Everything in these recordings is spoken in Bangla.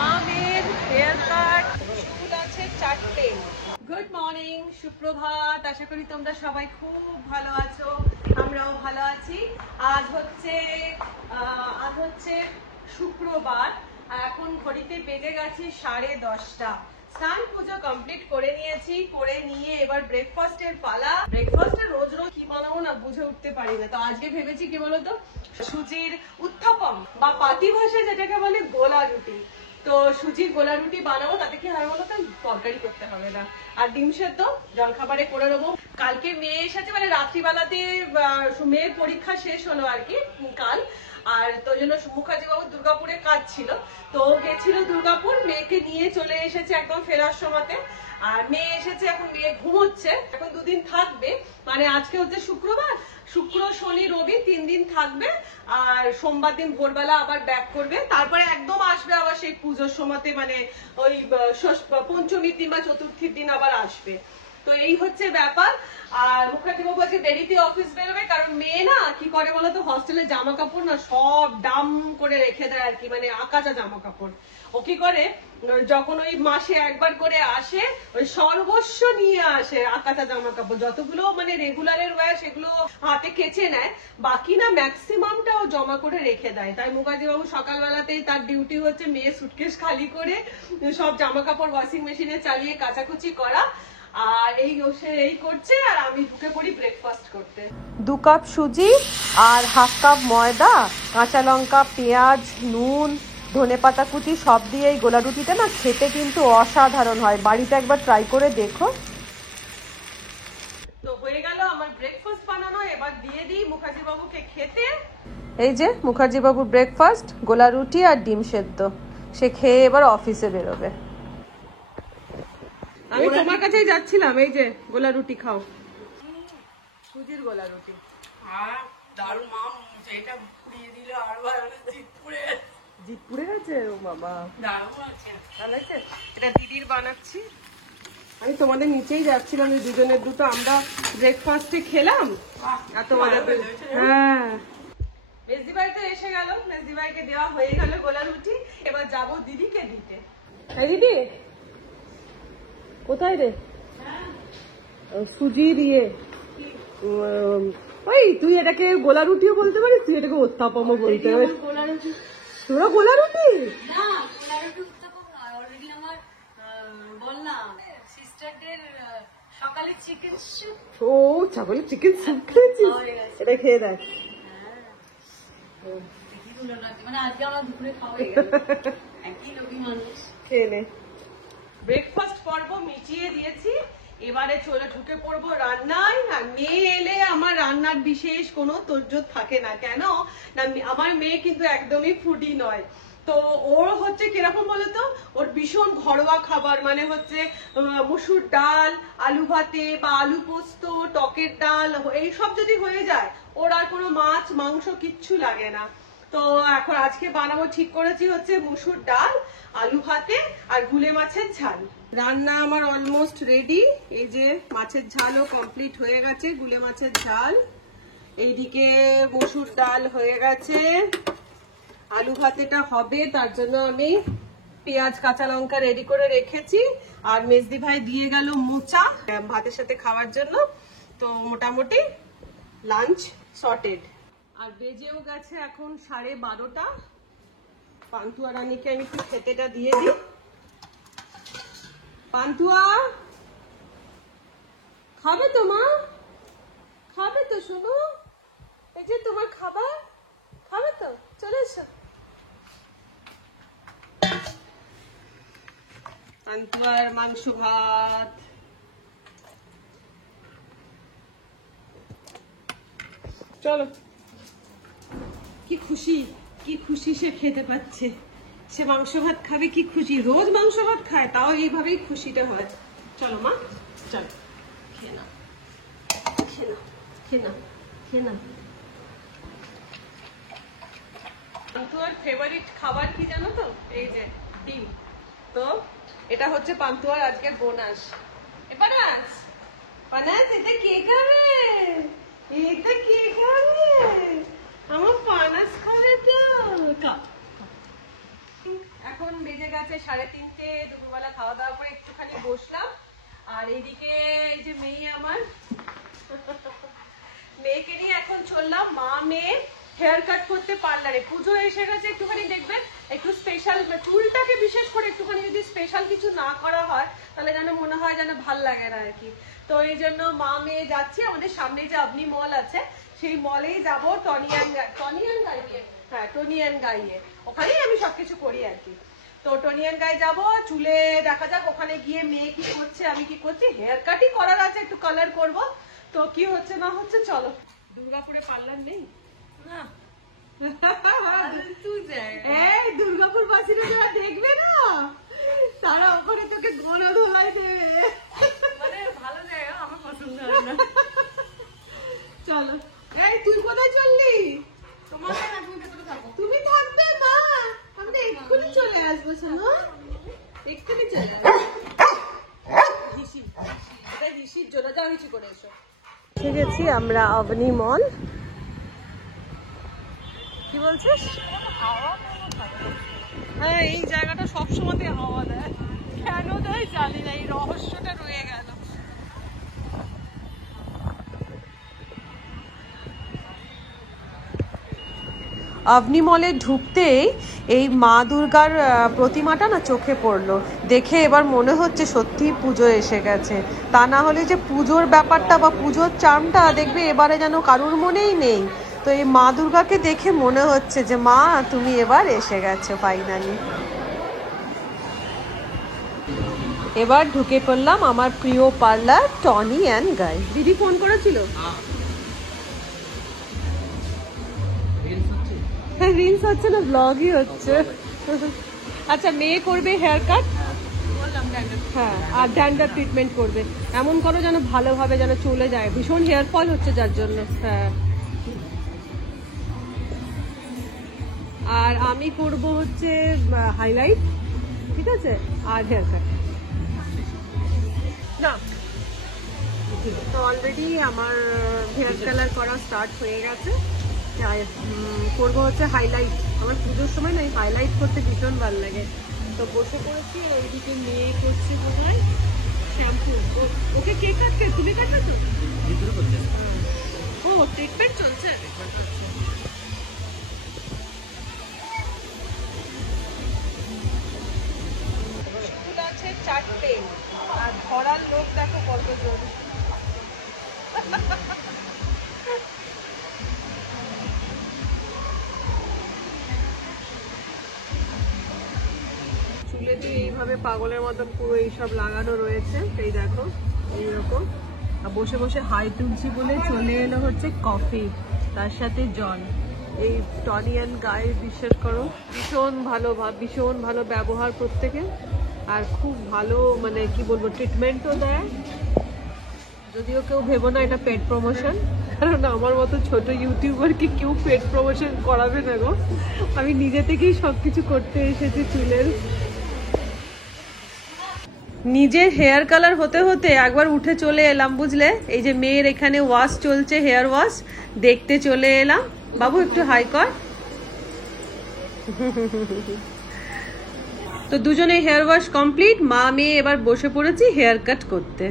মামের হেয়ার কাট শুট আছে 4টে। গুড মর্নিং, সুপ্রভাত। আশা করি তোমরা সবাই খুব ভালো আছো, আমরাও ভালো আছি। আজ হচ্ছে শুক্রবার। এখন ঘড়িতে বেজে গেছে 10:30। স্নান পুজো কমপ্লিট করে নিয়েছি, করে নিয়ে এবার ব্রেকফাস্টের পালা। ব্রেকফাস্টে রোজ রোজ কি বানাবো না বুঝে উঠতে পারি না, তো আজকে ভেবেছি কি বলতো, সুজির উত্থাপম বা পাতি ভাষায় যেটাকে বলে গোলা রুটি। তো সুজির গোলা রুটি বানাবো, তাতে কি হয় বলতো, তরকারি করতে হবে না। আর ডিম সেদ্ধ জলখাবারে করে নেবো। কালকে মেয়ে এসেছে, মানে রাত্রিবেলাতে মেয়ের পরীক্ষা শেষ হলো আর কি কাল। আর তো জন্য মুখার্জি বাবু দুর্গাপুরে কাজ ছিল, তো গেছিল দুর্গাপুর, মেয়েকে নিয়ে চলে এসেছে একদম ফেরার সময়তে। আর মেয়ে এসেছে, এখন মেয়ে ঘুমোচ্ছে, এখন 2 দিন থাকবে। মানে আজকে হচ্ছে শুক্রবার, শুক্র শনি রবি 3 দিন থাকবে। আর সোমবার দিন ভোরবেলা আবার ব্যাক করবে, তারপরে একদম আসবে আবার সেই পুজোর সময়তে, মানে ওই পঞ্চমীর দিন বা চতুর্থীর দিন আবার আসবে। তো এই হচ্ছে ব্যাপার। আর মুখার্জি বাবু আজকে দেরিতে অফিস বেরোবে, কারণ মেয়ে না কি করে বলতো, হস্টেলের জামা কাপড় না সব ডাম করে রেখে দেয় আর কি, মানে আকাচা জামা কাপড়। ও কি করে, যখন ওই মাসে একবার করে আসে, ওই সর্বস্ব নিয়ে আসে আকাচা জামা কাপড়, যতগুলো মানে রেগুলারের ওয়্যার সেগুলো হাতে কেচে নেয়, বাকি না ম্যাক্সিমামটা ও জমা করে রেখে দেয়। তাই মুখার্জি বাবু সকালবেলাতেই তার ডিউটি হচ্ছে মেয়ে সুটকেস খালি করে সব জামা কাপড় ওয়াশিং মেশিনে চালিয়ে কাচাকুচি করা। আর এই করছে, আর আমি ঢুকে পড়ি ব্রেকফাস্ট করতে। 2 কাপ সুজি আর 1/2 কাপ ময়দা, কাঁচা লঙ্কা, পেঁয়াজ, নুন, ধনেপাতা কুচি সব দিয়ে এই গোলা রুটিটা না খেতে কিন্তু অসাধারণ হয়। বাড়িতে একবার ট্রাই করে দেখো। তো হয়ে গেল আমার ব্রেকফাস্ট বানানো, এবার দিয়ে দিই মুখার্জি বাবুকে খেতে। এই যে মুখার্জি বাবুর ব্রেকফাস্ট, গোলা রুটি আর ডিম সেদ্ধ। সে খেয়ে এবার অফিসে বেরোবে। আমি তোমার কাছেই যাচ্ছিলাম, এই যে গোলা রুটি খাও, সুজির গোলা রুটি। দারুণ মা, এটা পুড়িয়ে দিল আর জিপ পুড়ে গেছে। ও বাবা, দারুণ আছে, ভালো আছে। এটা দিদির বানাচ্ছি। আমি তোমাদের নিচেই যাচ্ছিলাম, এই দুজনের দুটো আমরা ব্রেকফাস্টে খেলাম। আর তোমাদের হ্যাঁ, মেজদি ভাই তো এসে গেল, মেজদি ভাইকে দেওয়া হয়ে গেল গোলা রুটি। এবার যাবো দিদিকে দিতে। এই দিদি কোথায় রে? সুজি দিয়ে ওই, তুই এটাকে গোলা রুটিও বলতে পারিস, তুই এটাকে উত্তাপমও বলতে পারিস। তোরা গোলা রুটি সকালে চিকেন স্যুপ। ও, ছাগলের চিকেন স্যুপ খেয়েছিস? এটা খেয়ে দেখ। মানে আজকে আমার দুপুরে খাওয়া হয়ে গেল, একই লোভী মানুষ। খেয়ে নে। ব্রেকফাস্ট পর্ব মিটিয়ে দিয়েছি, এবারে চলে ঢুকে পড়বো রান্নায়। আর মেয়ে এলে আমার রান্নার বিশেষ কোনো তোড়জোড় থাকে না। কেন না, আমার মেয়ে কিন্তু একদমই ফুডি নয়। তো ওর হচ্ছে কিরকম বলতো, ওর ভীষণ ঘরোয়া খাবার, মানে হচ্ছে মসুর ডাল, আলু ভাতে বা আলু পোস্ত, টকের ডাল, এইসব যদি হয়ে যায়, ওর আর কোনো মাছ মাংস কিচ্ছু লাগে না। তো এখন আজকে বানাবো ঠিক করেছি হচ্ছে মসুর ডাল, আলু ভাতে আর গুলে মাছের ঝাল। রান্না আমার অলমোস্ট রেডি। এই যে মাছের ঝালও কমপ্লিট হয়ে গেছে, গুলে মাছের ঝাল। এইদিকে মসুর ডাল হয়ে গেছে, আলু ভাতেটা হবে, তার জন্য আমি পেঁয়াজ কাঁচা লঙ্কা রেডি করে রেখেছি। আর মেজদি ভাই দিয়ে গেল মোচা ভাতের সাথে খাওয়ার জন্য। তো মোটামুটি লাঞ্চ সর্টেড। আর বেজেও গেছে এখন 12:30। পান্তুয়া রানীকে আমি একটু খেতেটা দিয়ে দিই। পান্তুয়া খাবে তো মা? খাবে তো শোনো? এই যে তোমার খাবার, খাবে তো? চলে এসো। পান্তুয়ার মাংস ভাত। চলো। কি খুশি, কি খুশি সে খেতে পাচ্ছে। সে মাংস ভাত খাবে, কি খুশি। রোজ মাংস ভাত খায়, তাও এইভাবেই খুশিটা হয়। চলো মা, চলো খেয়ে নাও, খেয়ে নাও, খেয়ে নাও, খেয়ে নাও। পান্তুয়ার ফেভারিট খাবার কি জানো তো? এই যে ডিম। তো এটা হচ্ছে পান্তুয়ার আজকের বোনাস। পানাস, পানাস, এটা কে খাবে? এটা কে খাবে? 3:30 দুপুরবেলা খাওয়া দাওয়া করে একটুখানি বসলাম। আর এইদিকে এই যে মেয়ে আমার, মেয়েকে নিয়ে এখন চললাম মা মেয়ে হেয়ার কাট করতে পার্লারে। পুজো এসে গেছে, একটুখানি দেখবেন একটু স্পেশাল, চুলটাকে বিশেষ করে একটুখানি যদি স্পেশাল কিছু না করা হয় তাহলে যেন মনে হয় যেন ভাল লাগে না আর কি। তো এই জন্য মা মেয়ে যাচ্ছি, আমাদের সামনে যে আপনি মল আছে সেই মলেই যাবো, টনিয়ান গাইয়ে, ওখানেই আমি সবকিছু করি আর কি। তো টনিয়ান গায়ে যাবো, চুলে দেখা যাক ওখানে গিয়ে মেয়ে কি করছে আমি কি করছি। হেয়ার কাটই করার আছে, একটু কালার করব, তো কি হচ্ছে না হচ্ছে চলো। দুর্গাপুরে পার্লার নেই না? এই দুর্গাপুর বাসীরা যারা দেখবে না তারা ওখানে তোকে গণ ধোলাই দেবে, মানে ভালো জায়গা, আমার পছন্দ হয় না। চলো। এই তুই কোথায় চললি? তোমাকে না, তুমি ভেতরে থাকো। তুমি থাকবে না, আমি তো এক্ষুনি চলে আসবো। শোনো, এক্ষুনি চলে আসবো। ঋষির জন্য যাও, ঋষি করে এসো। ঠিক আছে, আমরা অবনি মল। কি বলছিস? হ্যাঁ, এই জায়গাটা সবসময় হাওয়া দেয়, কেন দেয় জানি না, এই রহস্যটা রয়ে গেল। অবনি মলে ঢুকতেই এই মা দুর্গার প্রতিমাটা না চোখে পড়লো, দেখে এবার মনে হচ্ছে সত্যি পুজো এসে গেছে। তা না হলে যে পুজোর ব্যাপারটা বা পুজোর চার্মটা দেখবে এবারে যেন কারুর মনেই নেই। তো এই মা দুর্গাকে দেখে মনে হচ্ছে যে মা তুমি এবার এসে গেছো ফাইনালি। এবার ঢুকে পড়লাম আমার প্রিয় পার্লার টনি অ্যান্ড গাই। দিদি ফোন করেছিল, রিলস হচ্ছে না, ব্লগই হচ্ছে। আচ্ছা, মেয়ে করবে হেয়ার কাট, হ্যাঁ, আর ড্যান্ড্রাফ ট্রিটমেন্ট করবে। এমন করো যেন ভালোভাবে যেন চলে যায়, ভীষণ হেয়ার ফল হচ্ছে যার জন্য। হ্যাঁ, আর আমি করব হচ্ছে হাইলাইট, ঠিক আছে, আর হেয়ার কাট। না, তো অলরেডি আমার হেয়ার কালার করা স্টার্ট হয়ে গেছে। করবো হচ্ছে হাইলাইট, আমার পুজোর সময় না হাইলাইট করতে ভীষণ ভালো লাগে। তো বসে পড়েছি, ওইদিকে মেয়ে করছে বোধহয় শ্যাম্পু। ওকে কে কাটবে? তুমি কাটবে তো? ও ট্রিটমেন্ট চলছে। স্কুল আছে 4টে, আর ধরার লোক দেখো কতজন। চুলেতে এইভাবে পাগলের মতন পুরো এইসব লাগানো রয়েছে, এই দেখো এইরকম। আর বসে বসে হাই তুলছি বলে চলে এলো হচ্ছে কফি, তার সাথে জল। এই টনি অ্যান্ড গায়ে বিশ্বাস করো ভীষণ ভালো ব্যবহার প্রত্যেকে, আর খুব ভালো মানে কি বলবো ট্রিটমেন্টও দেয়। যদিও কেউ ভেবো না এটা পেড প্রমোশন, কারণ আমার মতো ছোট ইউটিউবারকে কেউ পেড প্রমোশন করাবে না গো। আমি নিজে থেকেই সবকিছু করতে এসেছি চুলের। নিজের হেয়ার কালার হতে হতে একবার উঠে চলে এলাম, বুঝলে, এই যে মেয়ের এখানে ওয়াশ চলছে, হেয়ার ওয়াশ দেখতে চলে এলাম। বাবু একটু হাই কর। তো দুজনে হেয়ার ওয়াশ কমপ্লিট, মা মেয়ে এবার বসে পড়েছি হেয়ার কাট করতে।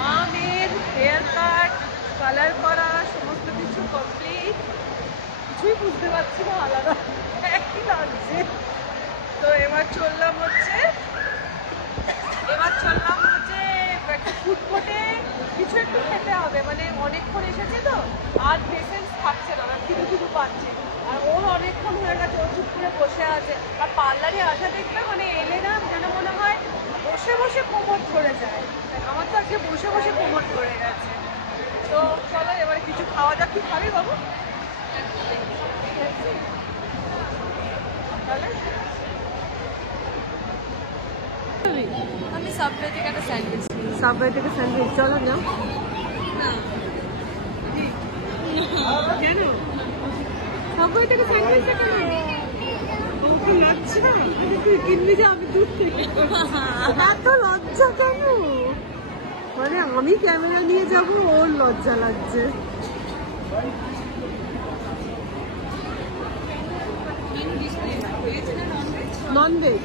মা মেয়ের হেয়ার কাট, কালার করা, সমস্ত কিছু কমপ্লিট। কিছুই বুঝতে পারছি না, আলাদা একই লাগছে। তো এবার চললাম হচ্ছে একটা ফুটফুটে কিছু একটু খেতে হবে, মানে অনেকক্ষণ এসেছে তো আর পেশেন্স থাকছে না, খিদু পাচ্ছে। আর ওর অনেকক্ষণ হয়ে গেছে, ও চুপ করে বসে আছে। আর পার্লারে আসা দেখবে মানে এলে না যেন মনে হয় বসে বসে কোমর ধরে যায়। আমার তো আজকে বসে বসে কোমর ধরে গেছে। তো চলো এবারে কিছু খাওয়া যাক। কি খাবি বাবু? তাহলে আমি সাবওয়ে থেকে একটা স্যান্ডউইচ। সাবওয়ে থেকে স্যান্ডউইচ, চলো না। কেন সবাই থেকে স্যান্ডউইচটা কেন ওকে লজ্জা তুই কিনবি যে আমি দূর থেকে এত লজ্জা কেন মানে আমি ক্যামেরা নিয়ে যাব ওর লজ্জা লাগছে ননভেজ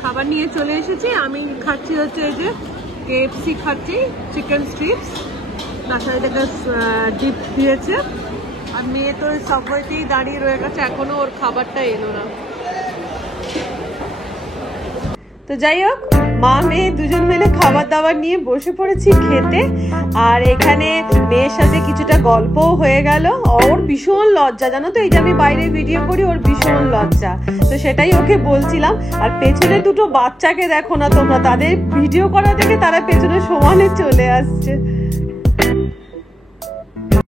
খাবার নিয়ে চলে এসেছি আমি খাচ্ছি হচ্ছে এই যে KFC খাচ্ছি চিকেন স্ট্রিপস তার সাথে ডিপ দিয়েছে আর মেয়ে তো সবওয়েতেই দাঁড়িয়ে রয়ে গেছে এখনো ওর খাবারটা এলো না তো যাই হোক মা মেয়ে দুজন মিলে খাবার দাবার নিয়ে বসে পড়েছি খেতে আর এখানে মেয়ের সাথে কিছুটা গল্পও হয়ে গেল ওর ভীষণ লজ্জা জানো তো এইটা আমি বাইরে ভিডিও করি ওর ভীষণ লজ্জা তো সেটাই ওকে বলছিলাম আর পেছনে দুটো বাচ্চাকে দেখো না তোমরা তাদের ভিডিও করা থেকে তারা পেছনে সমানে চলে আসছে